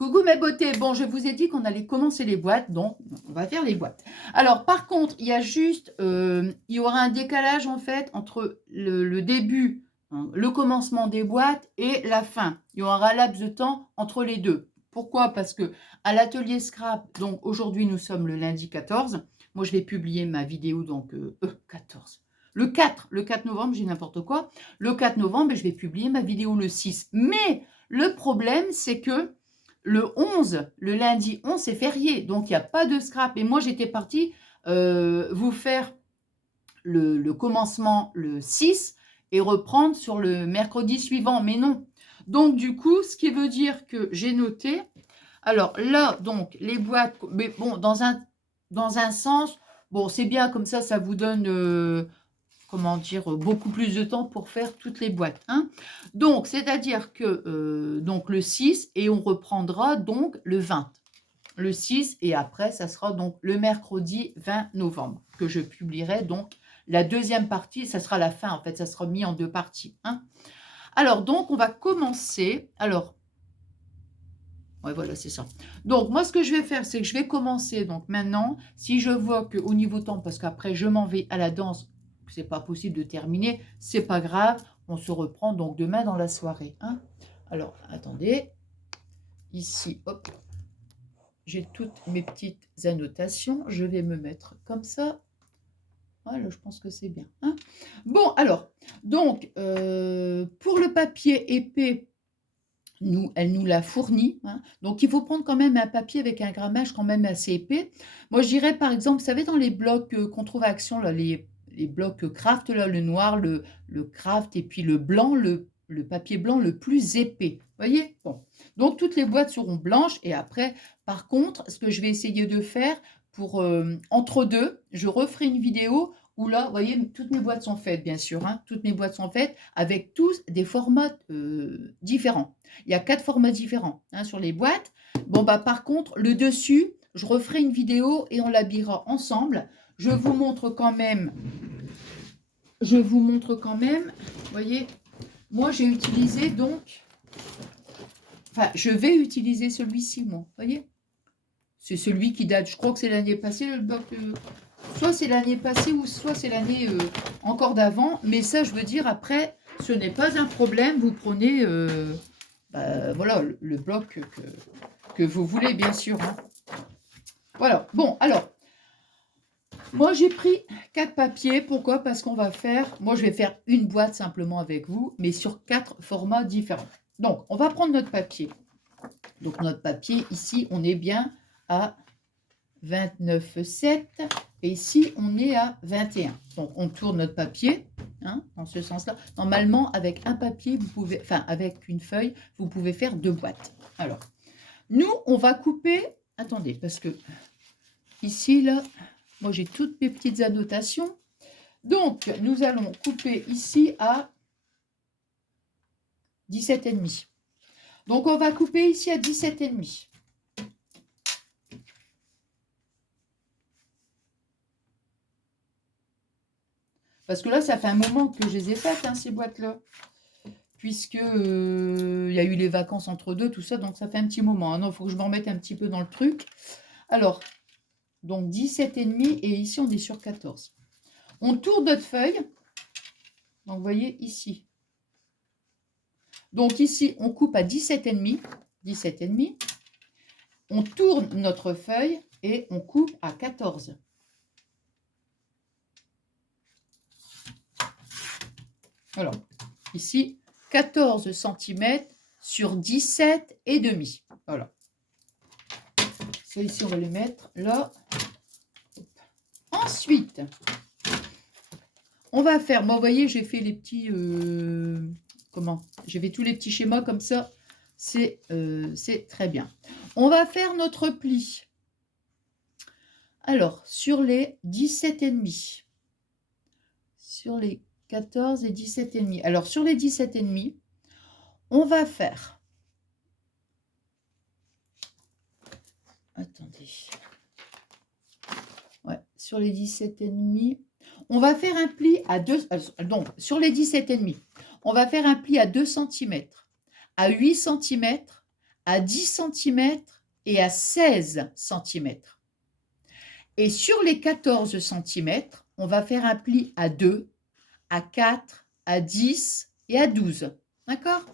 Coucou mes beautés, bon je vous ai dit qu'on allait commencer les boîtes, donc on va faire les boîtes. Alors par contre, il y a juste, il y aura un décalage en fait entre le début, hein, le commencement des boîtes et la fin. Il y aura un laps de temps entre les deux. Pourquoi? Parce que à l'atelier Scrap, donc aujourd'hui nous sommes le lundi 14, moi je vais publier ma vidéo donc 14. Le 4 novembre, j'ai n'importe quoi. Le 4 novembre, je vais publier ma vidéo le 6. Mais le problème, c'est que le 11, le lundi 11, c'est férié, donc il n'y a pas de scrap. Et moi, j'étais partie vous faire le commencement le 6 et reprendre sur le mercredi suivant, mais non. Donc, du coup, ce qui veut dire que j'ai noté, alors là, donc, les boîtes, mais bon, dans un sens, bon, c'est bien, comme ça vous donne comment dire, beaucoup plus de temps pour faire toutes les boîtes, hein. Donc, c'est-à-dire que donc le 6 et on reprendra donc le 20. Le 6 et après, ça sera donc le mercredi 20 novembre que je publierai donc la deuxième partie. Ça sera la fin, en fait, ça sera mis en deux parties, hein. Alors, donc, on va commencer. Alors, ouais, voilà, c'est ça. Donc, moi, ce que je vais faire, c'est que je vais commencer. Donc, maintenant, si je vois qu'au niveau temps, parce qu'après, je m'en vais à la danse, c'est pas possible de terminer, c'est pas grave. On se reprend donc demain dans la soirée, hein. Alors, attendez. Ici, hop, j'ai toutes mes petites annotations. Je vais me mettre comme ça. Voilà, je pense que c'est bien, hein. Bon, alors, donc, pour le papier épais, elle nous l'a fourni, hein. Donc, il faut prendre quand même un papier avec un grammage quand même assez épais. Moi, je dirais, par exemple, vous savez, dans les blocs qu'on trouve à Action, là, les blocs craft, là, le noir, le craft et puis le blanc, le papier blanc le plus épais. Vous voyez? Bon. Donc, toutes les boîtes seront blanches. Et après, par contre, ce que je vais essayer de faire pour entre deux, je referai une vidéo où là, vous voyez, toutes mes boîtes sont faites, bien sûr, hein. Toutes mes boîtes sont faites avec tous des formats différents. Il y a 4 formats différents, hein, sur les boîtes. Bon, bah, par contre, le dessus, je referai une vidéo et on l'habillera ensemble. Je vous montre quand même, vous voyez, moi, j'ai utilisé donc, enfin, je vais utiliser celui-ci, moi, vous voyez. C'est celui qui date, je crois que c'est l'année passée, le bloc, soit c'est l'année passée ou soit c'est l'année encore d'avant. Mais ça, je veux dire, après, ce n'est pas un problème. Vous prenez voilà, le bloc que vous voulez, bien sûr, hein. Voilà. Bon, alors, moi, j'ai pris 4 papiers. Pourquoi? Parce qu'on va faire, moi, je vais faire une boîte simplement avec vous, mais sur 4 formats différents. Donc, on va prendre notre papier. Donc, notre papier, ici, on est bien à 29,7 et ici, on est à 21. Donc, on tourne notre papier, hein, dans ce sens-là. Normalement, avec un papier, vous pouvez, enfin, avec une feuille, vous pouvez faire 2 boîtes. Alors, nous, on va couper, attendez, parce que ici, là, moi, j'ai toutes mes petites annotations. Donc, nous allons couper ici à 17,5. Donc, on va couper ici à 17,5. Parce que là, ça fait un moment que je les ai faites, hein, ces boîtes-là. Puisque il y a eu les vacances entre deux, tout ça, donc ça fait un petit moment. Non, il faut que je me remette un petit peu dans le truc. Alors, donc 17,5 et ici, on est sur 14. On tourne notre feuille. Donc, vous voyez ici. Donc, ici, on coupe à 17,5. 17,5. On tourne notre feuille et on coupe à 14. Alors, ici, 14 cm sur 17,5. Voilà. Ça, ici, on va les mettre là. Ensuite, on va faire, moi, vous voyez, j'ai fait les petits, comment? J'ai fait tous les petits schémas comme ça. C'est très bien. On va faire notre pli. Alors, sur les 17,5. Sur les 14 et 17,5. Alors, sur les 17,5, on va faire... Attendez. Ouais, sur les 17,5, on va faire un pli à 2... Donc, sur les 17,5, on va faire un pli à 2 cm, à 8 cm, à 10 centimètres et à 16 centimètres. Et sur les 14 centimètres, on va faire un pli à 2, à 4, à 10 et à 12. D'accord?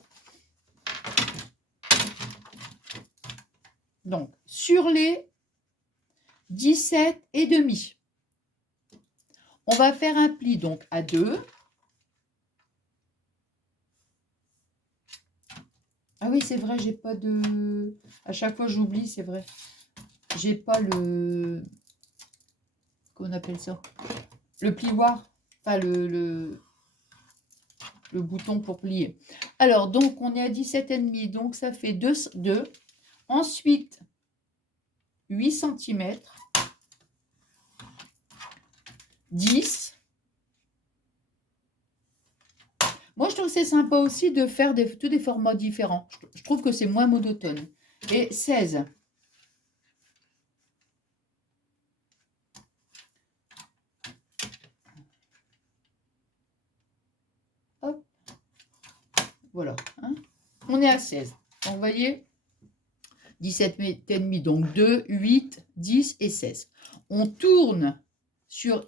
Donc, sur les 17 et demi, on va faire un pli donc à 2. Ah oui, c'est vrai, j'ai pas de... À chaque fois, j'oublie, c'est vrai. J'ai pas le... Qu'on appelle ça? Le plioir. Enfin, le bouton pour plier. Alors, donc, on est à 17,5, donc ça fait 2. Ensuite, 8 cm, 10. Moi, je trouve que c'est sympa aussi de faire tous des formats différents. Je trouve que c'est moins monotone. Et 16. Hop. Voilà. Hein. On est à 16. Donc, vous voyez, 17,5, donc 2, 8, 10 et 16. On tourne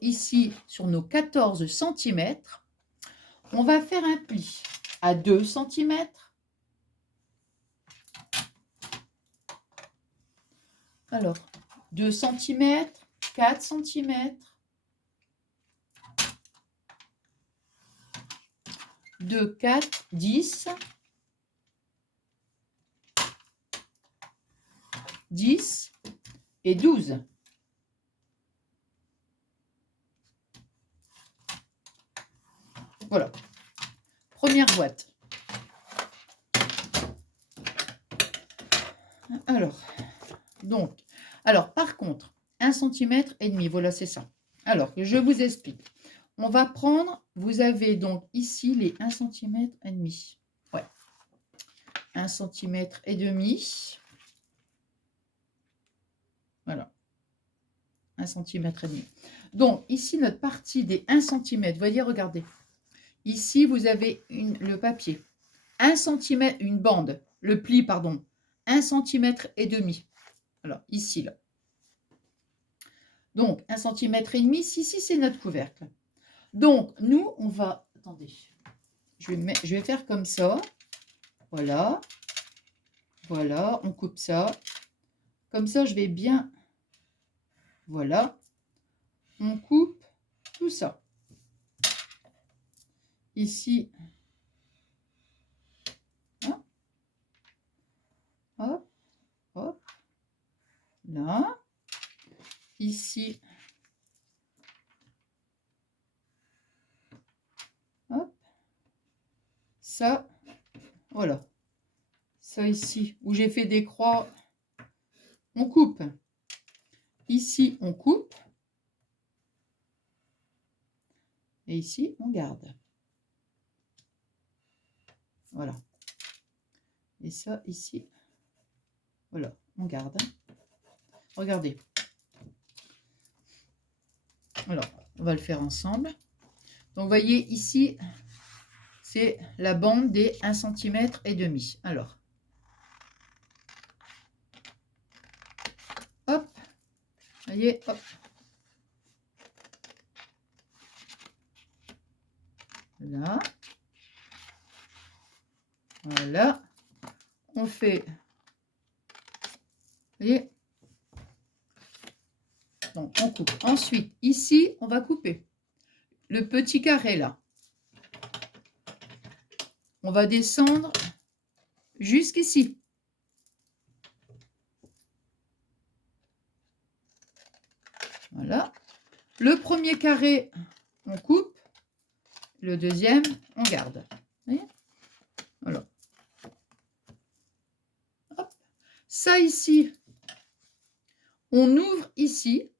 ici sur nos 14 cm. On va faire un pli à 2 cm. Alors, 2 cm, 4 cm, 2, 4, 10, 10 et 12. Voilà. Première boîte. Alors, par contre, 1,5 cm, voilà, c'est ça. Alors, je vous explique. On va prendre, vous avez donc ici les 1,5 cm. Ouais. 1,5 cm. Voilà. 1,5 cm. Donc, ici, notre partie des 1 cm. Vous voyez, regardez. Ici, vous avez le papier. 1 cm, une bande. Le pli, pardon. 1,5 cm. Alors, ici, là. Donc, 1,5 cm. Ici, c'est notre couvercle. Donc, nous, on va... Attendez. Je vais faire comme ça. Voilà. Voilà, on coupe ça. Comme ça, je vais bien... Voilà. On coupe tout ça. Ici. Hein. Hop. Hop. Là. Ici. Hop. Ça. Voilà. Ça ici, où j'ai fait des croix, on coupe. Ici, on coupe. Et ici, on garde. Voilà. Et ça, ici, voilà, on garde. Regardez. Alors, on va le faire ensemble. Donc, vous voyez, ici, c'est la bande des 1,5 cm. Alors, hop, vous voyez, hop. Là. Voilà. On fait, vous voyez, donc on coupe. Ensuite, ici, on va couper le petit carré là. On va descendre jusqu'ici. Voilà. Le premier carré, on coupe. Le deuxième, on garde. Vous voyez? Voilà. Hop. Ça ici, on ouvre ici.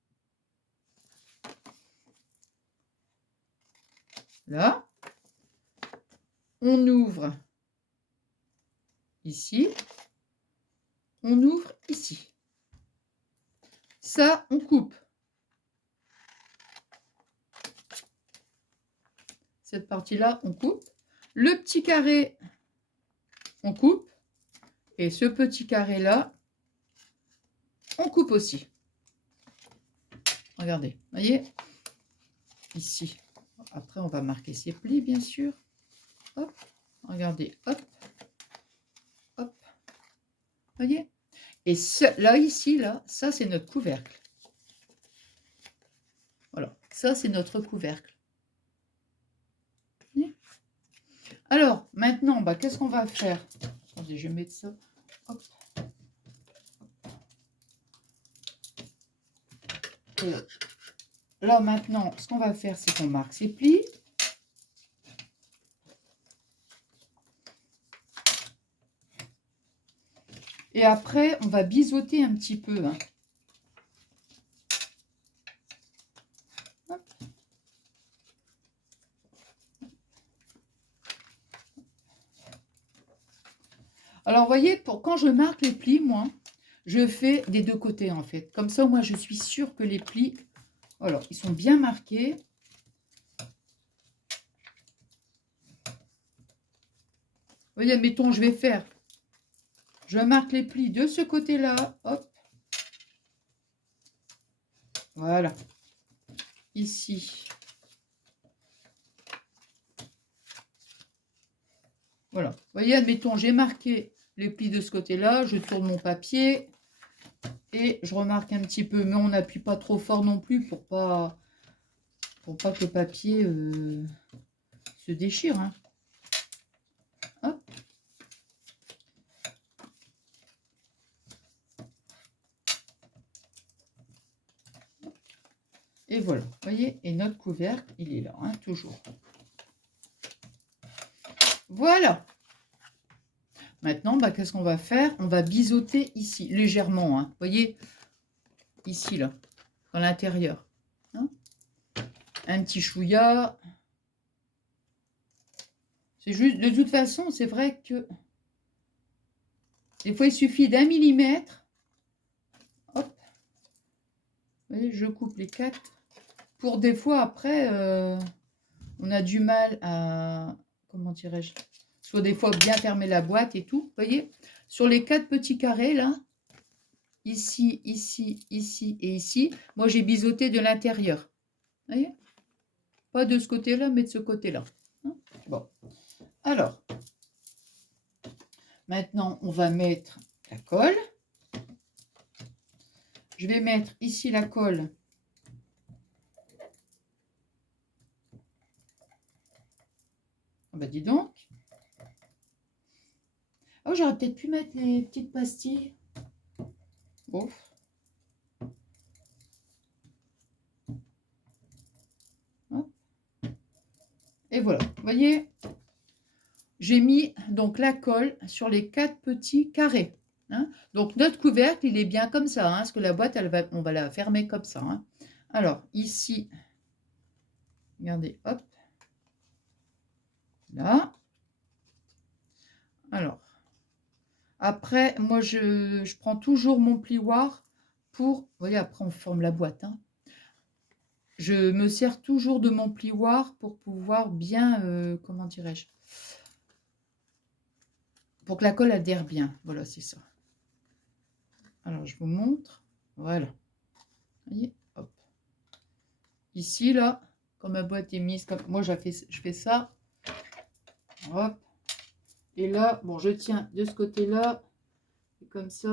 Là. On ouvre ici. On ouvre ici. Ça, on coupe. Cette partie-là, on coupe. Le petit carré, on coupe. Et ce petit carré-là, on coupe aussi. Regardez, voyez, ici. Après, on va marquer ses plis, bien sûr. Hop, regardez, hop, hop. Voyez? Et là, ici, là, ça, c'est notre couvercle. Voilà, ça, c'est notre couvercle. Voyez? Alors, maintenant, bah, qu'est-ce qu'on va faire? Attendez, je vais mettre ça. Hop. Là, maintenant, ce qu'on va faire, c'est qu'on marque ses plis. Et après, on va biseauter un petit peu. Hein. Alors, vous voyez, quand je marque les plis, moi, je fais des deux côtés, en fait. Comme ça, moi, je suis sûre que les plis, voilà, ils sont bien marqués. Vous voyez, mettons, je vais faire, je marque les plis de ce côté-là, hop. Voilà. Ici. Voilà. Vous voyez, admettons, j'ai marqué les plis de ce côté-là, je tourne mon papier et je remarque un petit peu, mais on n'appuie pas trop fort non plus pour pas que le papier se déchire. Hein. Hop. Et voilà, vous voyez, et notre couvercle, il est là, hein, toujours. Voilà. Maintenant, bah, qu'est-ce qu'on va faire? On va biseauter ici, légèrement. Hein. Vous voyez, ici, là, dans l'intérieur. Hein, un petit chouïa. C'est juste, de toute façon, c'est vrai que des fois, il suffit d'1 millimètre. Hop. Vous voyez, je coupe les 4. Pour des fois, après, on a du mal à, comment dirais-je, soit des fois bien fermer la boîte et tout. Vous voyez, sur les 4 petits carrés, là, ici, ici, ici et ici, moi, j'ai biseauté de l'intérieur. Vous voyez, pas de ce côté-là, mais de ce côté-là. Hein, bon, alors, maintenant, on va mettre la colle. Je vais mettre ici la colle. Ah bah dis donc. Oh, j'aurais peut-être pu mettre les petites pastilles. Bon. Et voilà, vous voyez, j'ai mis donc la colle sur les 4 petits carrés. Hein. Donc notre couvercle, il est bien comme ça, hein, parce que la boîte, on va la fermer comme ça. Hein. Alors ici, regardez, hop, là. Alors, après, moi, je prends toujours mon plioir pour, vous voyez, après on forme la boîte. Hein. Je me sers toujours de mon plioir pour pouvoir bien, comment dirais-je, pour que la colle adhère bien. Voilà, c'est ça. Alors, je vous montre. Voilà. Vous voyez, hop. Ici, là, quand ma boîte est mise, comme moi, je fais ça. Hop. Et là, bon, je tiens de ce côté-là. Comme ça.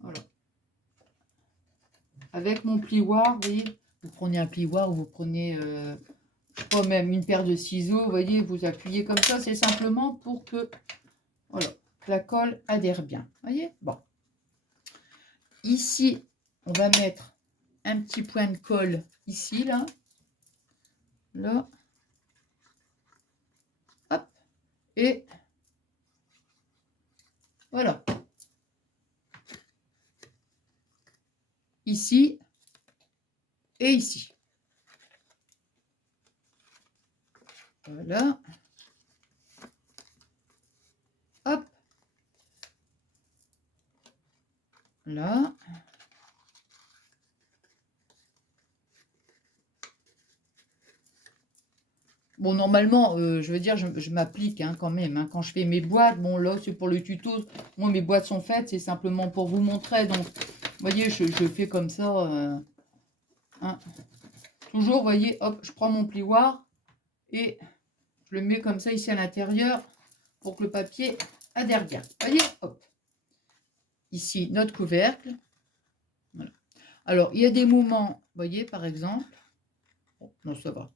Voilà. Avec mon plioir, vous voyez, vous prenez un plioir ou vous prenez, je sais pas, même une paire de ciseaux, vous voyez, vous appuyez comme ça. C'est simplement pour que, voilà, que la colle adhère bien. Vous voyez, bon. Ici, on va mettre un petit point de colle ici, là. Là. Hop. Et voilà. Ici et ici. Voilà. Hop. Là. Bon, normalement, je veux dire, je m'applique hein, quand même. Hein, quand je fais mes boîtes, bon, là, c'est pour le tuto. Moi, mes boîtes sont faites, c'est simplement pour vous montrer. Donc, vous voyez, je fais comme ça. Hein. Toujours, vous voyez, hop, je prends mon plioir et je le mets comme ça ici à l'intérieur pour que le papier adhère bien. Vous voyez, hop. Ici, notre couvercle. Voilà. Alors, il y a des moments, vous voyez, par exemple. Bon, non, ça va.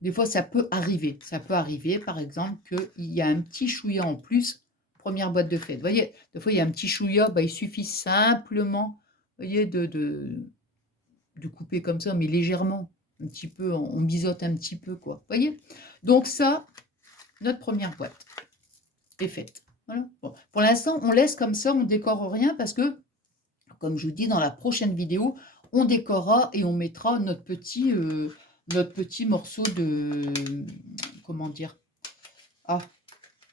Des fois, ça peut arriver. Ça peut arriver, par exemple, qu'il y a un petit chouïa en plus, première boîte de fête. Vous voyez, des fois, il y a un petit chouïa, bah, il suffit simplement, vous voyez, de couper comme ça, mais légèrement, un petit peu, on biseaute un petit peu, quoi. Vous voyez? Donc ça, notre première boîte est faite. Voilà. Bon. Pour l'instant, on laisse comme ça, on décore rien parce que, comme je vous dis, dans la prochaine vidéo, on décorera et on mettra notre petit morceau de, comment dire, ah,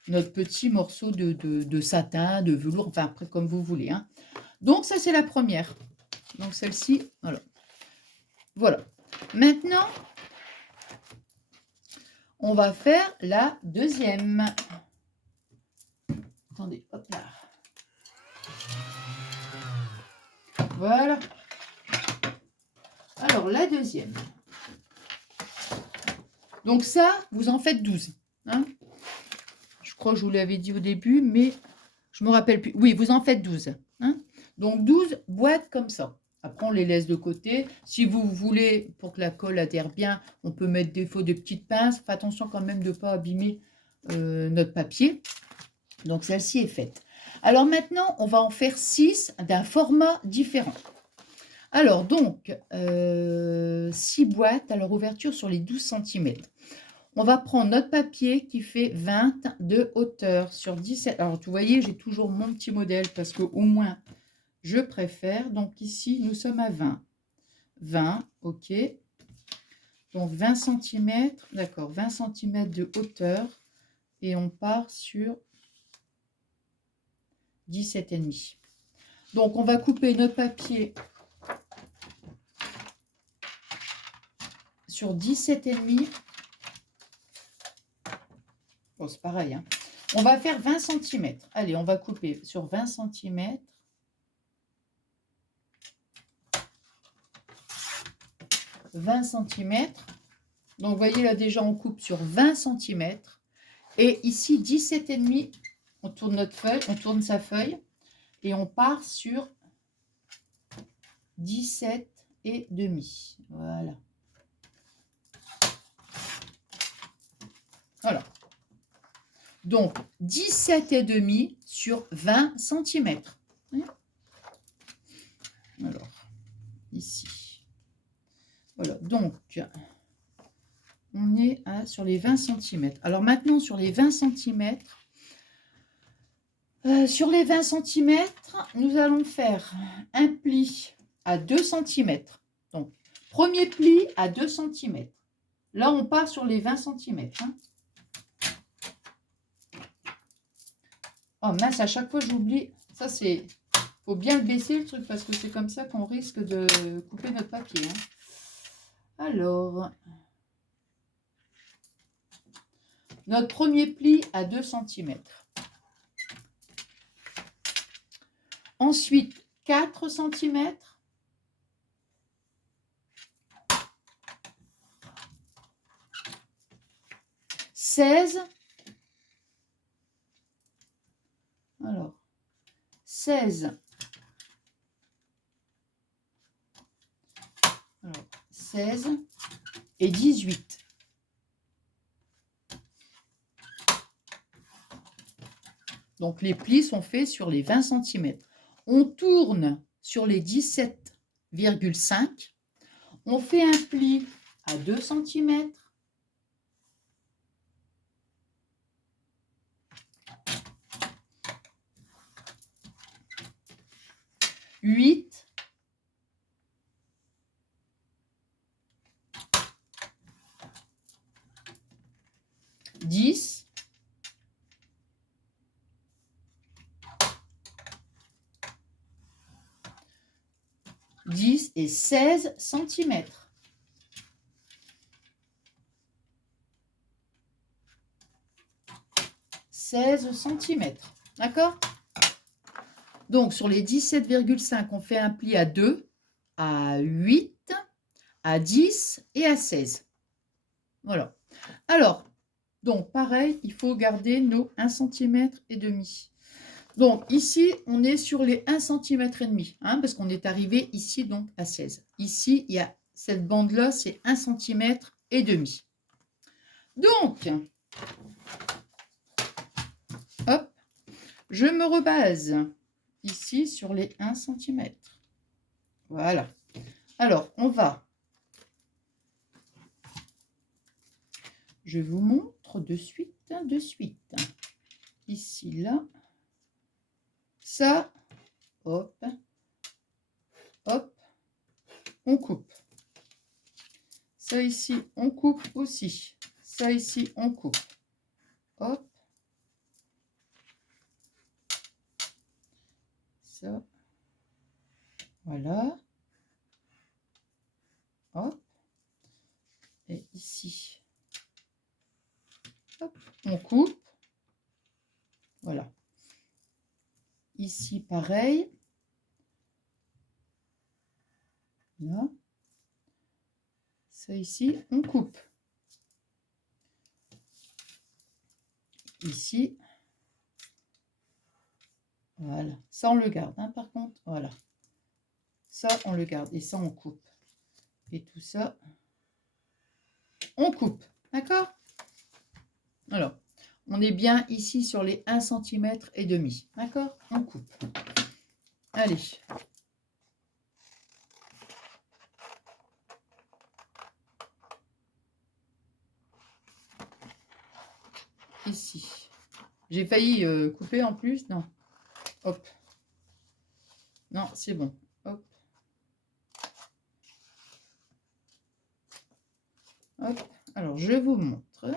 notre petit morceau de satin, de velours, enfin après comme vous voulez. Hein. Donc ça c'est la première. Donc celle-ci, voilà. Voilà. Maintenant, on va faire la deuxième. Attendez, hop là. Voilà. Alors la deuxième. Donc ça, vous en faites 12. Hein. Je crois que je vous l'avais dit au début, mais je ne me rappelle plus. Oui, vous en faites 12. Hein. Donc 12 boîtes comme ça. Après, on les laisse de côté. Si vous voulez, pour que la colle adhère bien, on peut mettre des fois de petites pinces. Faites attention quand même de ne pas abîmer notre papier. Donc celle-ci est faite. Alors maintenant, on va en faire 6 d'un format différent. Alors donc, 6 boîtes à leur ouverture sur les 12 cm. On va prendre notre papier qui fait 20 de hauteur sur 17. Alors, vous voyez, j'ai toujours mon petit modèle parce qu'au moins, je préfère. Donc, ici, nous sommes à 20. 20, ok. Donc, 20 cm, d'accord, 20 cm de hauteur. Et on part sur 17,5. Donc, on va couper notre papier sur 17,5. Bon, c'est pareil. Hein. On va faire 20 cm. Allez, on va couper sur 20 cm. 20 cm. Donc, vous voyez, là, déjà, on coupe sur 20 cm. Et ici, 17,5. On tourne notre feuille, on tourne sa feuille. Et on part sur 17,5. Voilà. Voilà. Donc, 17,5 sur 20 cm. Alors, ici. Voilà, donc, on est sur les 20 cm. Alors maintenant, sur les 20 cm, nous allons faire un pli à 2 cm. Donc, premier pli à 2 cm. Là, on part sur les 20 cm. Hein. Oh mince, à chaque fois j'oublie. Ça c'est... faut bien le baisser le truc parce que c'est comme ça qu'on risque de couper notre papier. Hein. Alors, notre premier pli à 2 cm. Ensuite, 4 cm. Alors, 16. Alors, 16 et 18. Donc, les plis sont faits sur les 20 cm. On tourne sur les 17,5. On fait un pli à 2 cm. 8, 10, 10 et 16 cm. 16 cm. D'accord? Donc, sur les 17,5, on fait un pli à 2, à 8, à 10 et à 16. Voilà. Alors, donc, pareil, il faut garder nos 1,5 cm. Donc, ici, on est sur les 1,5 cm, hein, parce qu'on est arrivé ici, donc, à 16. Ici, il y a cette bande-là, c'est 1,5 cm. Donc, hop, je me rebase ici sur les 1 cm. Voilà. Alors, on va... Je vous montre de suite, de suite. Ici, là. Ça, hop, hop, on coupe. Ça ici, on coupe aussi. Ça ici, on coupe. Hop. Ça. Voilà. Hop. Et ici, hop, on coupe. Voilà. Ici, pareil. Là. Ça ici, on coupe. Ici. Voilà. Ça, on le garde, hein, par contre. Voilà. Ça, on le garde. Et ça, on coupe. Et tout ça, on coupe. D'accord? Alors, on est bien ici sur les 1,5 cm. D'accord? On coupe. Allez. Ici. J'ai failli couper en plus. Non. Hop. Non, c'est bon. Hop. Hop. Alors, je vous montre.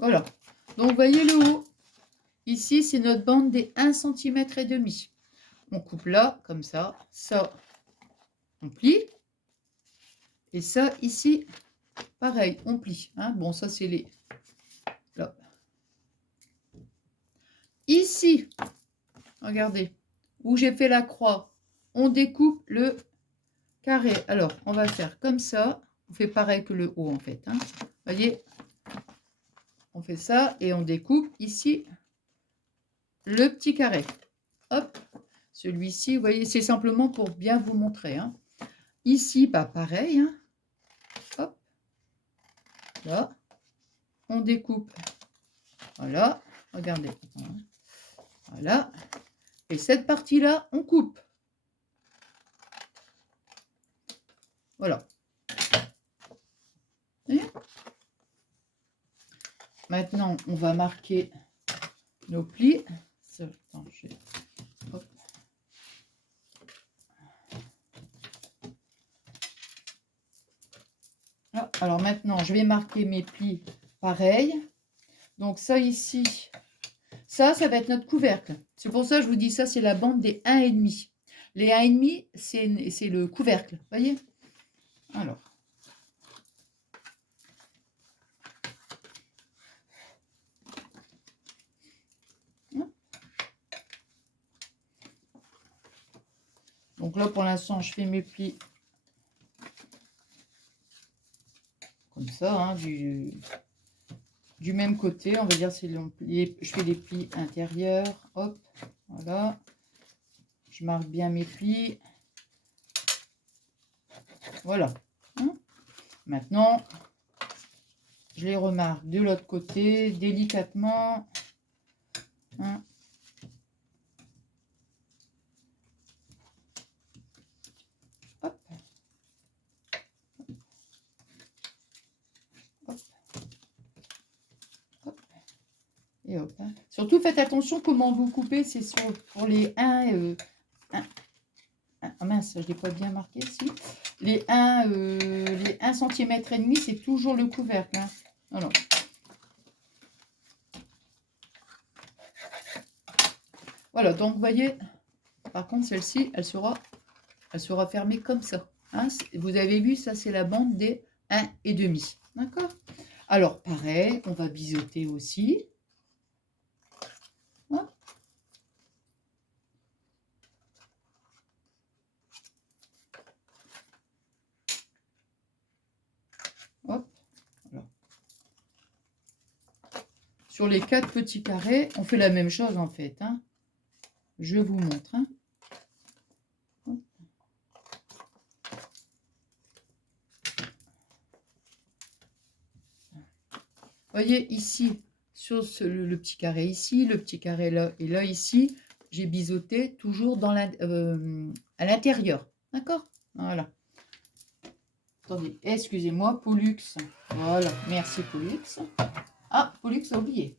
Voilà. Donc, vous voyez le haut. Ici, c'est notre bande des 1,5 cm. On coupe là, comme ça. Ça, on plie. Et ça, ici, pareil, on plie. Hein. Bon, ça, c'est les... Là. Ici, regardez, où j'ai fait la croix, on découpe le carré. Alors, on va faire comme ça. On fait pareil que le haut, en fait. Hein. Vous voyez, on fait ça et on découpe ici le petit carré. Hop, celui-ci, vous voyez, c'est simplement pour bien vous montrer. Hein. Ici, bah, pareil. Hein. Hop, là, on découpe. Voilà, regardez. Voilà. Et cette partie-là, on coupe. Voilà. Et maintenant, on va marquer nos plis. Attends, hop. Ah, alors maintenant, je vais marquer mes plis pareil. Donc ça ici, ça va être notre couvercle. C'est pour ça que je vous dis ça, c'est la bande des 1,5. Les 1,5, c'est le couvercle, vous voyez? Alors. Donc là, pour l'instant, je fais mes plis comme ça, hein, du même côté. On va dire, c'est je fais les plis intérieurs. Hop, voilà. Je marque bien mes plis. Voilà. Hein. Maintenant, je les remarque de l'autre côté, délicatement. Hein. Hop. Hop. Hop. Et hop. Hein. Surtout, faites attention comment vous coupez. C'est pour les 1... Ah mince, je ne l'ai pas bien marqué ici. Les 1 cm et demi, c'est toujours le couvercle. Hein. Alors. Voilà, donc vous voyez, par contre, celle-ci, elle sera fermée comme ça. Hein, vous avez vu, ça c'est la bande des 1,5. D'accord? Alors, pareil, on va biseauter aussi. Hop. Hop. Voilà. Sur les 4 petits carrés, on fait la même chose en fait. Hein. Je vous montre. Hein. Voyez ici, sur le petit carré ici, le petit carré là et là ici, j'ai biseauté toujours dans à l'intérieur. D'accord? Voilà. Attendez, excusez-moi, Pollux. Voilà, merci Pollux. Ah, Pollux a oublié.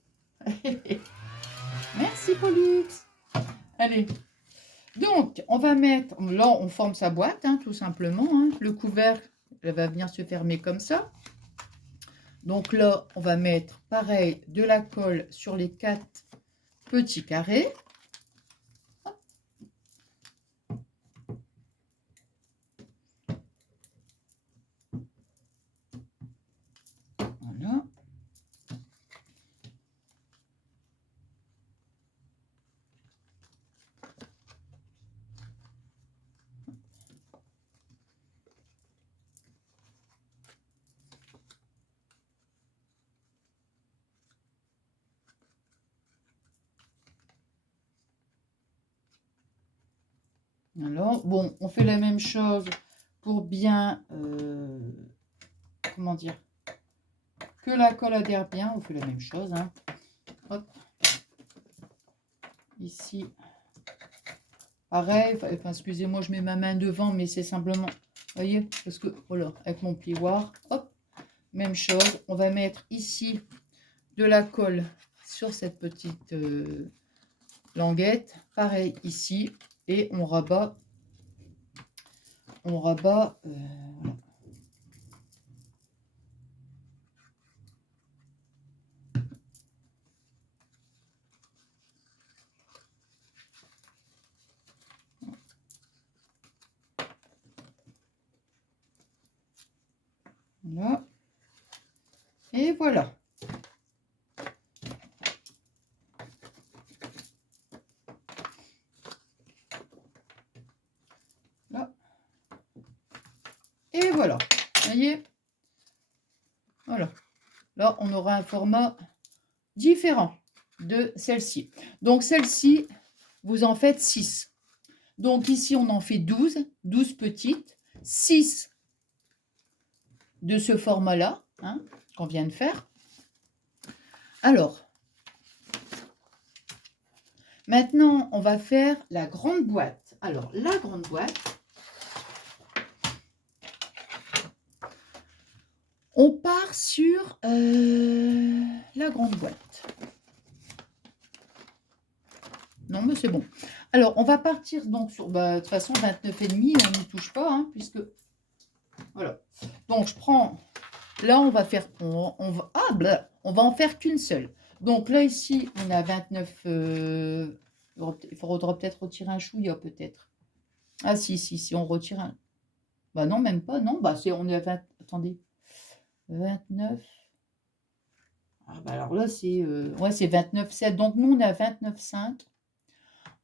Merci Pollux. Allez. Donc, on va mettre, là on forme sa boîte, hein, tout simplement. Hein. Le couvercle, elle va venir se fermer comme ça. Donc là, on va mettre pareil de la colle sur les 4 petits carrés. Voilà. Alors, bon, on fait la même chose pour bien, comment dire, que la colle adhère bien. On fait la même chose. Hein. Hop. Ici. Pareil, enfin, excusez-moi, je mets ma main devant, mais c'est simplement, vous voyez, parce que, voilà, avec mon plioir, hop, même chose. On va mettre ici de la colle sur cette petite languette. Pareil ici, et on rabat, voilà. Voilà. Et voilà. Là. Et voilà. Vous voyez? Voilà. Là, on aura un format différent de celle-ci. Donc, celle-ci, vous en faites 6. Donc, ici, on en fait 12 petites, 6 de ce format-là, hein, qu'on vient de faire. Alors, maintenant, on va faire la grande boîte. Alors, la grande boîte, on part sur la grande boîte. Non, mais c'est bon. Alors, on va partir donc sur, de toute façon, 29,5, on n'y touche pas, hein, puisque, voilà. Donc, je prends, là, on va faire, on va en faire qu'une seule. Donc, là, ici, on a 29, il faudra peut-être retirer un chouïa, peut-être. Ah, si, on retire un, bah non, même pas, non, bah, on est à 20, attendez, 29, ah, bah, alors là, c'est, ouais, c'est 29,7, donc nous, on est à 29,5.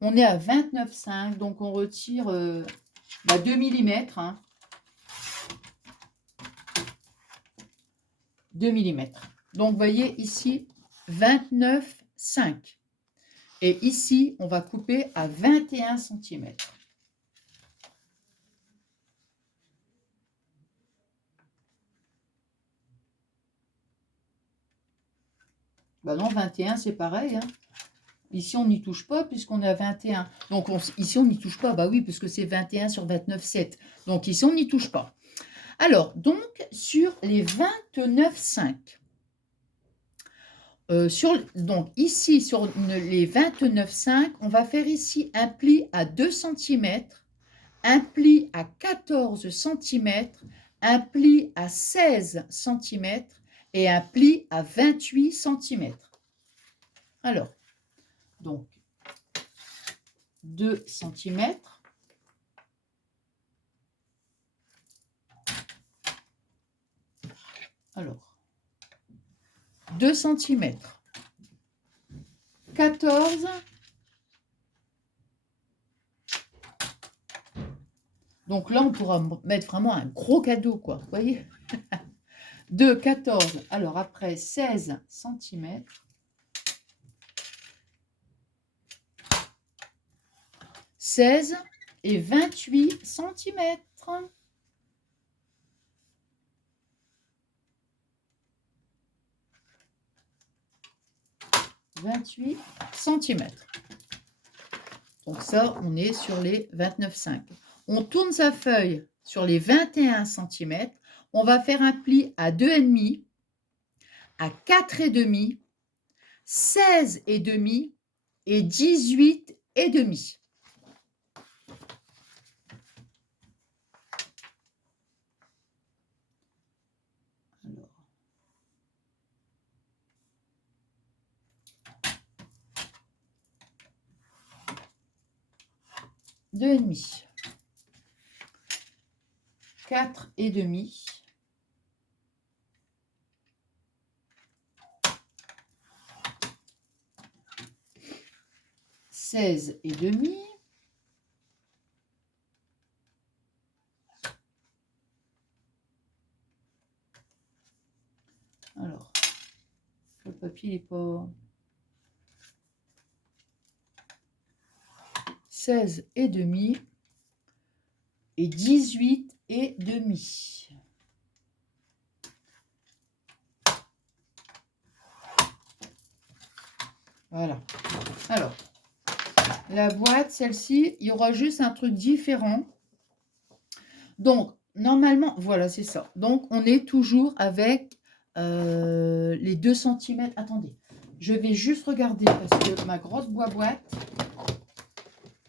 On est à 29,5, donc on retire 2 mm. Hein. 2 mm. Donc, vous voyez ici, 29,5. Et ici, on va couper à 21 cm. Bah non, 21, c'est pareil. Hein. Ici, on n'y touche pas puisqu'on est à 21. Donc, ici, on n'y touche pas. Bah oui, puisque c'est 21 sur 29,7. Donc, ici, on n'y touche pas. Alors, donc, sur les 29,5, donc ici, sur les 29,5, on va faire ici un pli à 2 cm, un pli à 14 cm, un pli à 16 cm et un pli à 28 cm. Alors, donc, 2 cm, Alors, 2 cm, 14. Donc là, on pourra mettre vraiment un gros cadeau, quoi. Vous voyez? 2, 14. Alors après, 16 cm. 16 et 28 cm. 28 cm. Donc ça, on est sur les 29,5. On tourne sa feuille sur les 21 cm. On va faire un pli à 2,5, à 4,5, 16,5 et 18,5. Alors, 2,5, 4,5, 16,5. Alors, le papier n'est pas... 16,5 et 18,5. Voilà. Alors, la boîte, celle-ci, il y aura juste un truc différent. Donc, normalement, voilà, c'est ça. Donc, on est toujours avec les 2 cm. Attendez, je vais juste regarder parce que ma grosse boîte,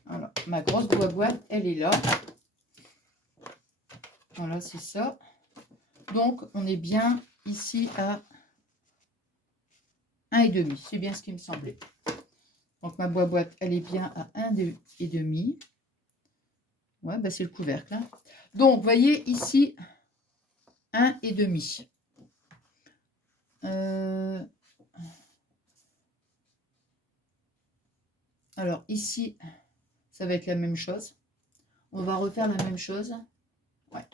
voilà, ma grosse boîte, elle est là. Voilà, c'est ça. Donc, on est bien ici à 1,5. C'est bien ce qui me semblait. Donc, ma boîte, elle est bien à 1,5. Ouais, bah c'est le couvercle. Hein. Donc, vous voyez ici, 1,5. Alors, ici, ça va être la même chose. On va refaire la même chose. Ouais.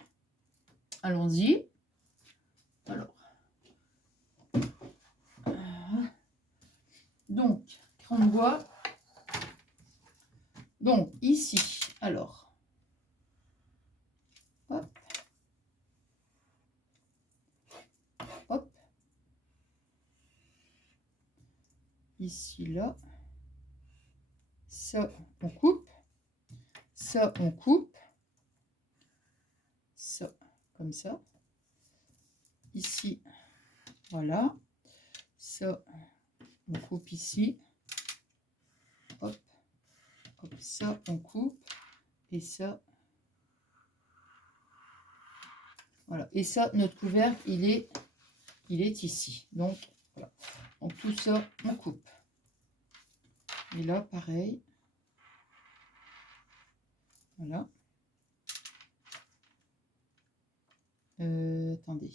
Allons-y. Alors. Donc, crayon de bois. Donc, ici, alors. Hop. Hop. Ici, là. Ça, on coupe. Ça, on coupe. Ça, comme ça. Ici, voilà. Ça, on coupe ici. Hop. Hop. Ça, on coupe. Et ça. Voilà. Et ça, notre couvercle, il est ici. Donc, voilà. Donc, tout ça, on coupe. Et là, pareil. Voilà. Attendez.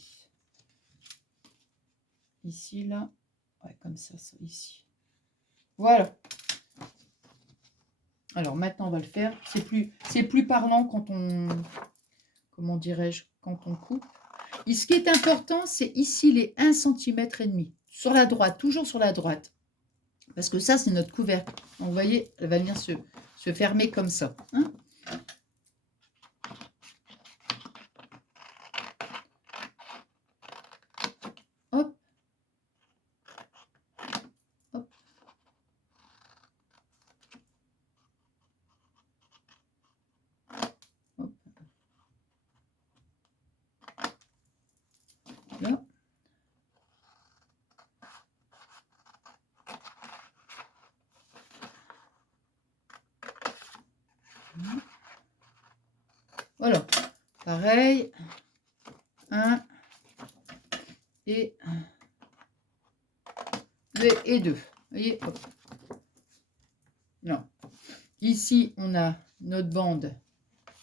Ici, là. Ouais, comme ça, ici. Voilà. Alors, maintenant, on va le faire. C'est plus parlant quand on... Comment dirais-je? Quand on coupe. Et ce qui est important, c'est ici les 1,5 cm. Sur la droite, toujours sur la droite. Parce que ça, c'est notre couvercle. Donc, vous voyez, elle va venir se fermer comme ça. Hein? Hop. Hop. Hop. Là. Voilà. Pareil. 1 et 2. Vous voyez, hop. Non. Ici, on a notre bande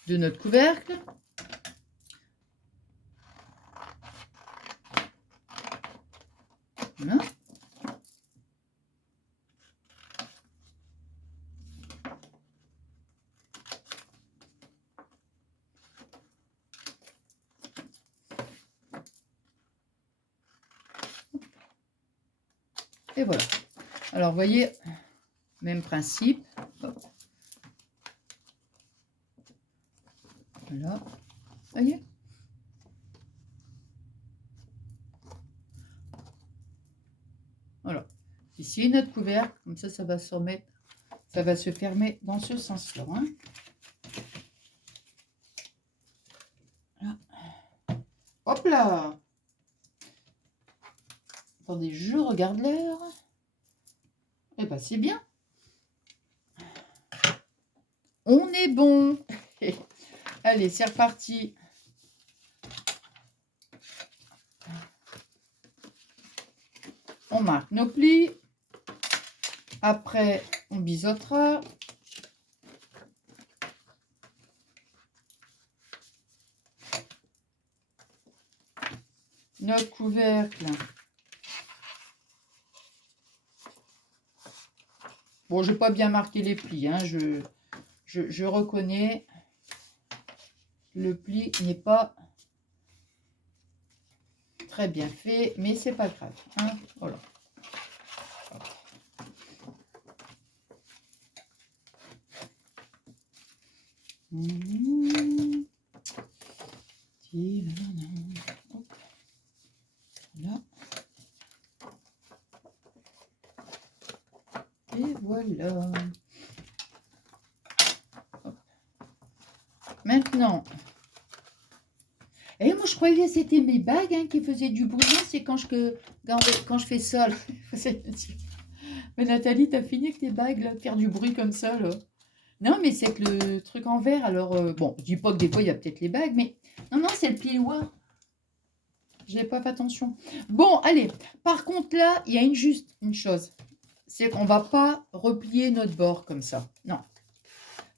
de notre couvercle. Voilà. Et voilà. Alors, vous voyez, même principe. Hop. Voilà. Vous voyez? Voilà. Ici, notre couvercle. Comme ça va se remettre. Ça va se fermer dans ce sens-là. Hein. Voilà. Hop là! Attendez, je regarde l'heure. Eh ben, c'est bien. On est bon. Allez, c'est reparti. On marque nos plis. Après, on biseautera. Notre couvercle. Bon, je n'ai pas bien marqué les plis. Hein. Je reconnais. Le pli n'est pas très bien fait, mais c'est pas grave. Hein. Voilà. Là. Et voilà. Hop. Maintenant, et moi je croyais que c'était mes bagues hein, qui faisaient du bruit. C'est quand je fais ça. Là. Mais Nathalie, t'as fini avec tes bagues là, faire du bruit comme ça là. Non, mais c'est que le truc en verre. Alors, bon, je dis pas que des fois il y a peut-être les bagues, mais non, c'est le pli-loin. Je n'ai pas fait attention. Bon, allez. Par contre, là, il y a juste une chose. C'est qu'on ne va pas replier notre bord comme ça. Non.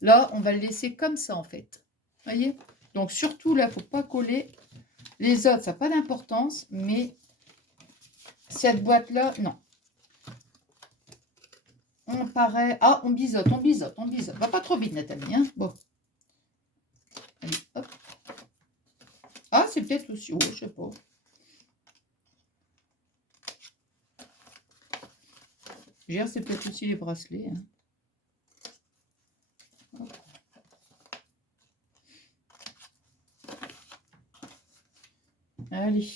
Là, on va le laisser comme ça, en fait. Vous voyez? Donc, surtout, là, il ne faut pas coller. Les autres, ça n'a pas d'importance. Mais cette boîte-là, non. On paraît... Ah, on biseaute. Va pas trop vite, Nathalie. Hein? Bon. Allez, hop. Ah, c'est peut-être aussi... Oh, je sais pas. C'est peut-être aussi les bracelets. Hein. Allez.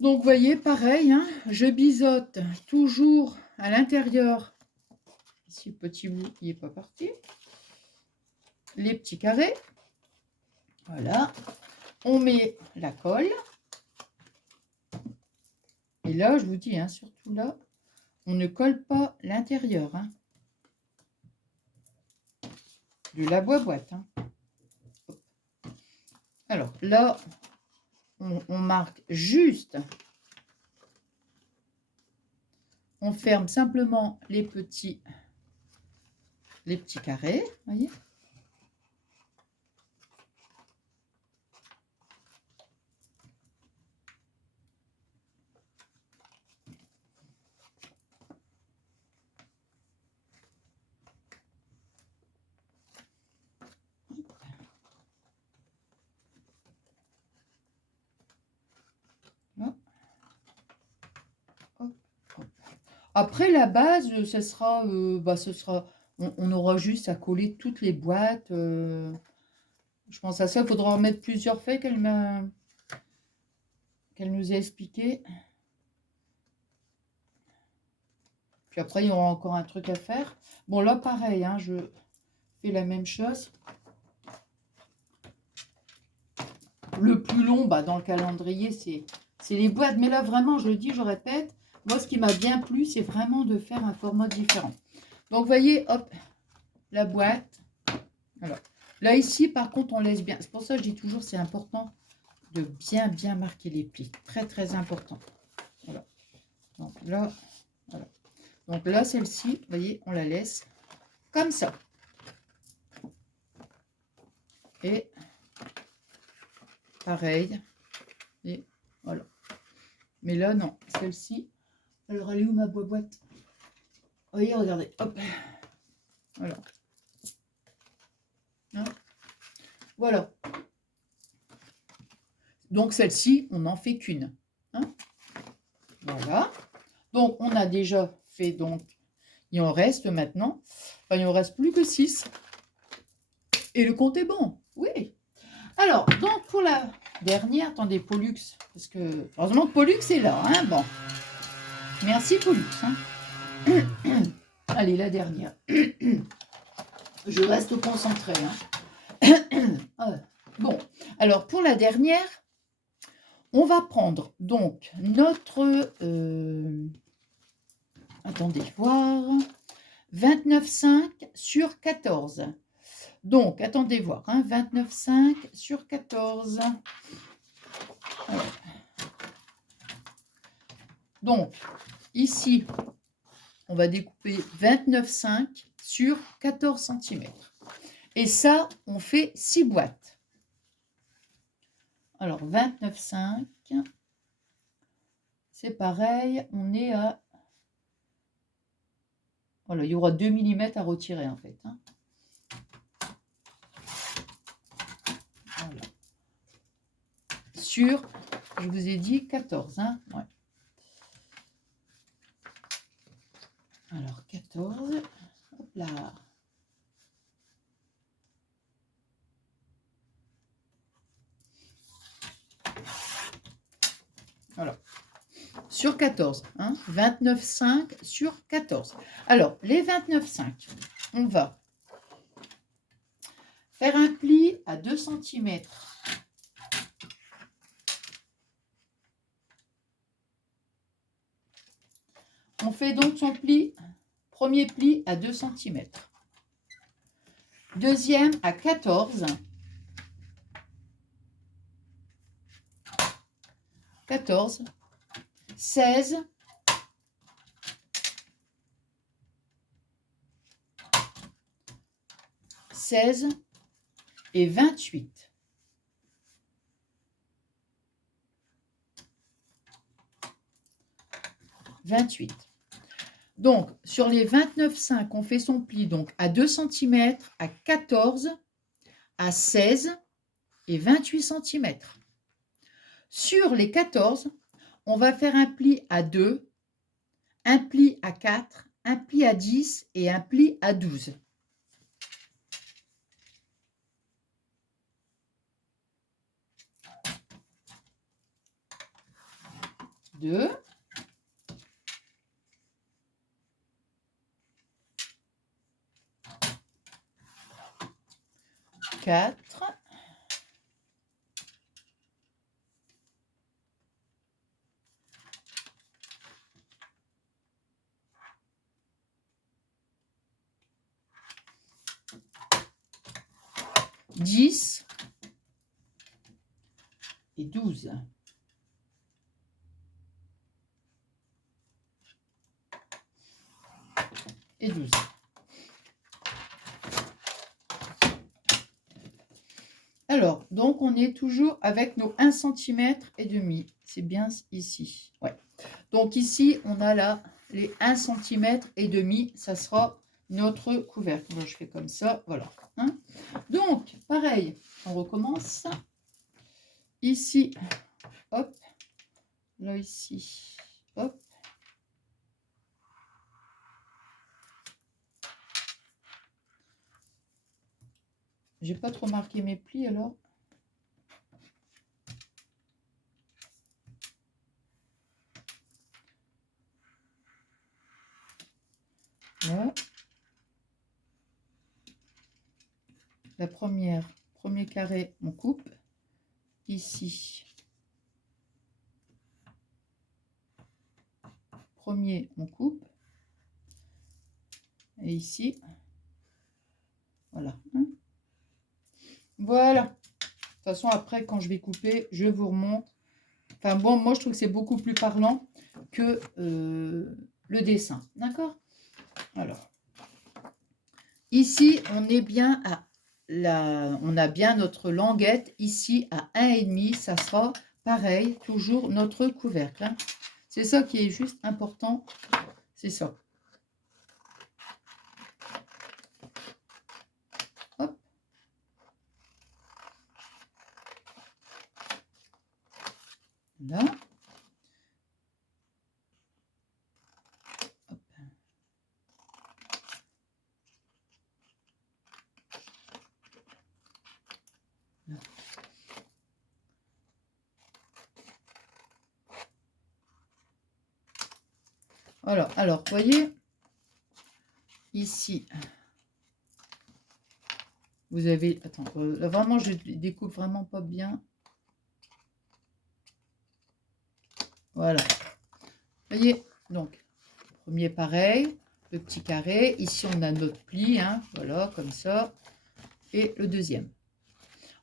Donc, vous voyez, pareil, hein, je biseaute toujours à l'intérieur. Ici, le petit bout, il n'est pas parti. Les petits carrés. Voilà. On met la colle. Et là, je vous dis, hein, surtout là, on ne colle pas l'intérieur. Hein, de la boîte. Hein. Alors, là, on marque juste. On ferme simplement les petits carrés. Voyez. Après, la base, ce sera, on aura juste à coller toutes les boîtes. Je pense à ça. Il faudra en mettre plusieurs faits qu'elle nous a expliqué. Puis après, il y aura encore un truc à faire. Bon, là, pareil, hein, je fais la même chose. Le plus long, dans le calendrier, c'est les boîtes. Mais là, vraiment, je le dis, je répète, moi, ce qui m'a bien plu, c'est vraiment de faire un format différent. Donc, vous voyez, hop, la boîte. Alors, là, ici, par contre, on laisse bien. C'est pour ça que je dis toujours, c'est important de bien marquer les plis. Très, très important. Voilà. Donc là, voilà. Donc là, celle-ci, vous voyez, on la laisse comme ça. Et pareil. Et voilà. Mais là, non. Celle-ci. Alors, elle est où ma boîte? Voyez, regardez. Hop. Voilà. Hein, voilà. Donc, celle-ci, on n'en fait qu'une. Hein, voilà. Donc, on a déjà fait, donc, il en reste maintenant. Enfin, il en reste plus que 6. Et le compte est bon. Oui. Alors, donc, pour la dernière, attendez, Pollux, parce que, heureusement que Pollux est là. Hein, bon. Merci, Pollux. Hein. Allez, la dernière. Je reste concentrée. Hein. Bon, alors, pour la dernière, on va prendre donc notre... attendez, voir... 29,5 sur 14. Donc, attendez voir, hein, 29,5 sur 14. Alors. Donc, ici, on va découper 29,5 sur 14 cm. Et ça, on fait 6 boîtes. Alors, 29,5, c'est pareil, on est à... Voilà, il y aura 2 mm à retirer, en fait. Hein. Voilà. Sur, je vous ai dit 14. Hein, ouais. Alors, 14. Hop là. Voilà. Sur 14. Hein, 29,5 sur 14. Alors, les 29,5, on va faire un pli à 2 cm. On fait donc son pli, premier pli à 2 cm. Deuxième à 14. 14. 16. 16 et 28. Donc, sur les 29,5, on fait son pli donc à 2 cm, à 14, à 16 et 28 cm. Sur les 14, on va faire un pli à 2, un pli à 4, un pli à 10 et un pli à 12. 2, 4, 10 et 12. Et 12. Alors, donc on est toujours avec nos 1 cm et demi. C'est bien ici. Ouais. Donc ici, on a là les 1 cm et demi. Ça sera notre couvercle. Donc, je fais comme ça. Voilà. Hein, donc, pareil, on recommence. Ici, hop. Là, ici, hop. J'ai pas trop marqué mes plis alors. Là. La premier carré, on coupe. Ici. Premier, on coupe. Et ici. Voilà. Voilà. De toute façon, après, quand je vais couper, je vous remonte. Enfin bon, moi, je trouve que c'est beaucoup plus parlant que le dessin. D'accord? Alors, ici, on est bien à on a bien notre languette ici à 1,5. Ça sera pareil, toujours notre couvercle. Hein. C'est ça qui est juste important. C'est ça. Hop. Là. Hop. Là. Voilà, alors, vous voyez, ici, vous avez, attends, là, vraiment, je découpe vraiment pas bien. Voilà. Vous voyez, donc, premier pareil, le petit carré. Ici, on a notre pli, hein, voilà, comme ça. Et le deuxième.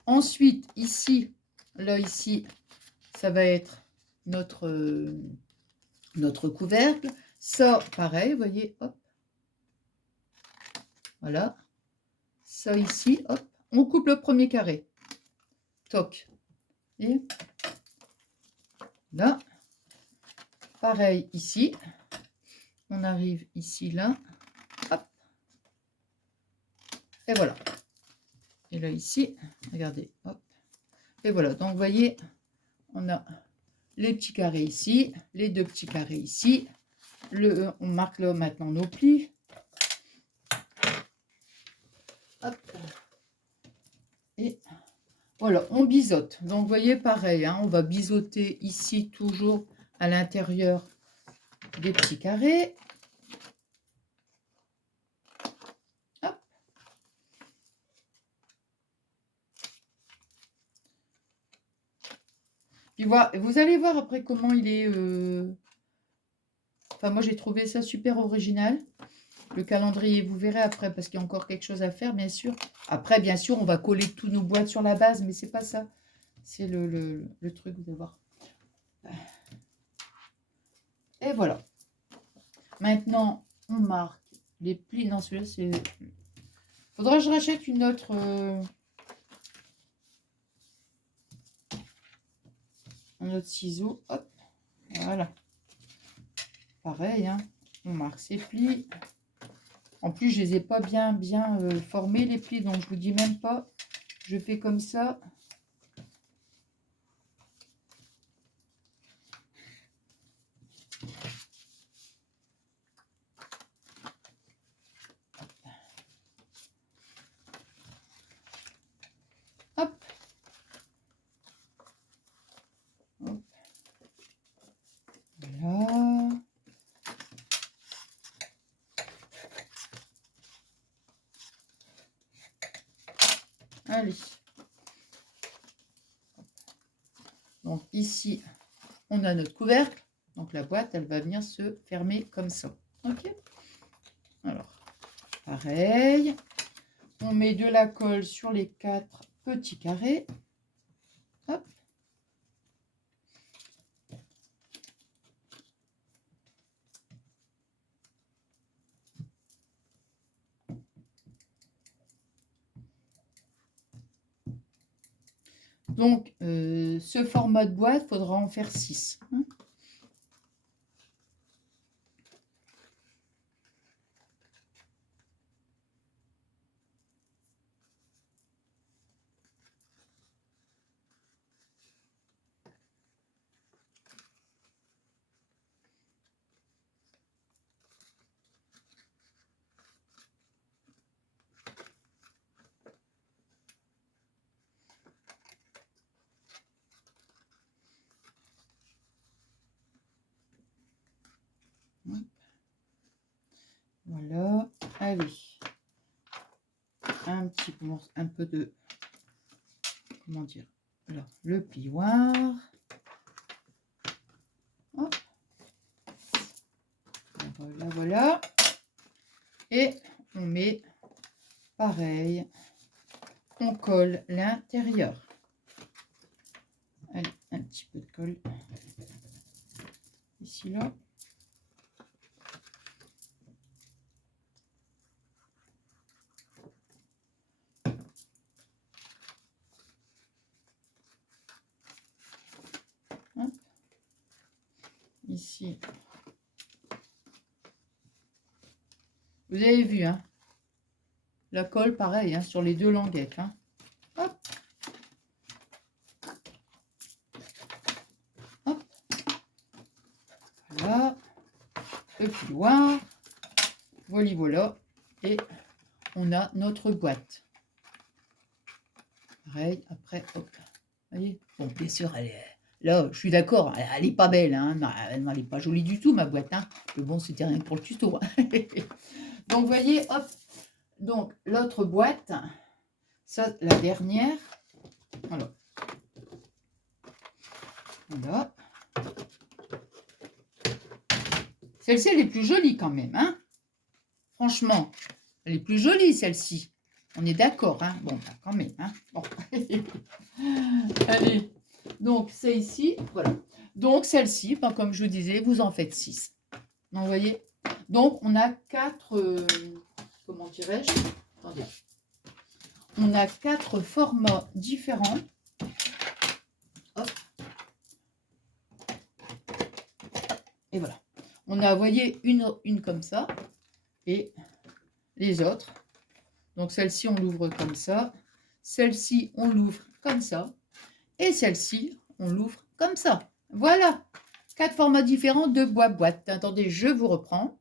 Ensuite, ici, là, ici, ça va être notre couvercle. Ça, pareil, vous voyez, hop. Voilà. Ça ici, hop. On coupe le premier carré. Toc. Et là. Pareil ici. On arrive ici, là. Hop. Et voilà. Et là, ici, regardez. Hop. Et voilà. Donc, vous voyez, on a les petits carrés ici, les deux petits carrés ici. On marque là maintenant nos plis. Hop. Et voilà, on biseaute. Donc, vous voyez, pareil, hein, on va biseauter ici toujours à l'intérieur des petits carrés. Hop. Puis voilà, vous allez voir après comment il est... Enfin, moi, j'ai trouvé ça super original. Le calendrier, vous verrez après, parce qu'il y a encore quelque chose à faire, bien sûr. Après, bien sûr, on va coller tous nos boîtes sur la base, mais c'est pas ça. C'est le truc, vous allez voir. Et voilà. Maintenant, on marque les plis. Non, celui-là, c'est... Faudra que je rachète une autre... un autre ciseau. Hop. Voilà. Pareil, hein. On marque ces plis. En plus, je les ai pas bien formés, les plis, donc je vous dis même pas. Je fais comme ça. Hop. Hop. Voilà. Allez. Donc ici, on a notre couvercle. Donc la boîte, elle va venir se fermer comme ça. Ok. Alors, pareil. On met de la colle sur les 4 petits carrés. Hop. Donc, ce format de boîte, il faudra en faire 6. Hein. Voilà, allez, un peu de, comment dire, là, le plioir. Hop. Voilà, voilà. Et on met, pareil, on colle l'intérieur. Allez, un petit peu de colle. Ici, là. ici. Vous avez vu, hein, la colle, pareil, hein, sur les deux languettes. Hein. Hop. Hop. Voilà. Et plus loin. Voilà, voilà. Et on a notre boîte. Pareil, après, hop. Vous voyez? Bon, bien sûr, elle est... Là, je suis d'accord, elle n'est pas belle. Hein. Non, elle n'est pas jolie du tout, ma boîte. Hein. Mais bon, c'était rien pour le tuto. Hein. Donc, vous voyez, hop. Donc, l'autre boîte, ça, la dernière. Voilà. Voilà. Celle-ci, elle est plus jolie quand même. Hein. Franchement, elle est plus jolie, celle-ci. On est d'accord. Hein. Bon, bah, quand même. Hein. Bon. Allez. Donc, c'est ici. Voilà. Donc, celle-ci, ben, comme je vous disais, vous en faites 6. Donc, vous voyez. Donc, on a 4... comment dirais-je? Attendez. On a 4 formats différents. Hop. Et voilà. On a, vous voyez, une comme ça. Et les autres. Donc, celle-ci, on l'ouvre comme ça. Celle-ci, on l'ouvre comme ça. Et celle-ci, on l'ouvre comme ça. Voilà. 4 formats différents de boîte. Attendez, je vous reprends.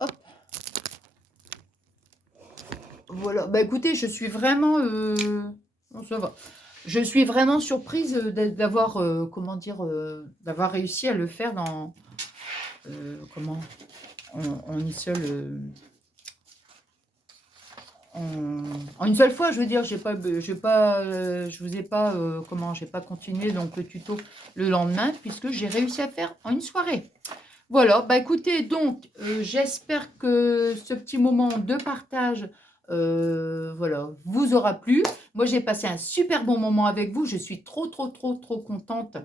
Hop. Voilà. Bah écoutez, je suis vraiment... bon, ça va. Je suis vraiment surprise d'avoir, comment dire, d'avoir réussi à le faire dans... comment en une seule... en une seule fois, je veux dire, je vous ai pas, j'ai pas continué donc le tuto le lendemain puisque j'ai réussi à faire en une soirée. Voilà, bah écoutez, donc j'espère que ce petit moment de partage, voilà, vous aura plu. Moi, j'ai passé un super bon moment avec vous. Je suis trop contente,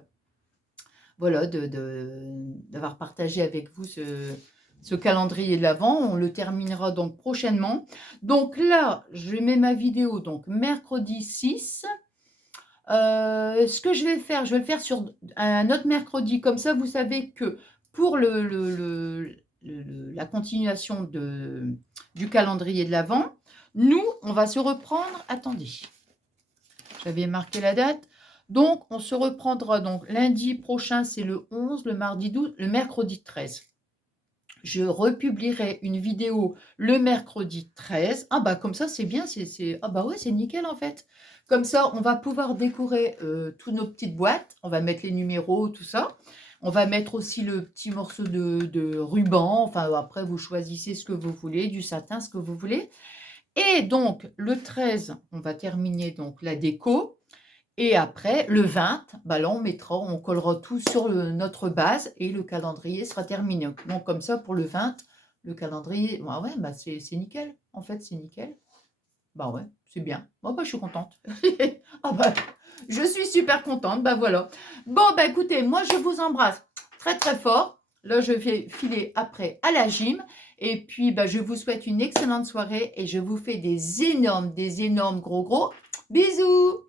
voilà, d'avoir partagé avec vous ce calendrier de l'Avent. On le terminera donc prochainement. Donc là, je mets ma vidéo donc mercredi 6. Ce que je vais le faire sur un autre mercredi. Comme ça, vous savez que pour la continuation du calendrier de l'Avent, nous, on va se reprendre. Attendez, j'avais marqué la date. Donc, on se reprendra donc lundi prochain, c'est le 11, le mardi 12, le mercredi 13. Je republierai une vidéo le mercredi 13. Ah bah comme ça, c'est bien. Ah bah ouais, c'est nickel en fait. Comme ça, on va pouvoir décorer toutes nos petites boîtes. On va mettre les numéros, tout ça. On va mettre aussi le petit morceau de ruban. Enfin, après, vous choisissez ce que vous voulez, du satin, ce que vous voulez. Et donc, le 13, on va terminer donc la déco. Et après, le 20, bah là, on collera tout sur notre base et le calendrier sera terminé. Donc, comme ça, pour le 20, le calendrier, bah ouais, bah c'est nickel. En fait, c'est nickel. Bah ouais, c'est bien. Bon, bah, je suis contente. Ah bah, je suis super contente. Bah voilà. Bon, bah écoutez, moi, je vous embrasse très fort. Là, je vais filer après à la gym. Et puis, bah, je vous souhaite une excellente soirée et je vous fais des énormes gros bisous.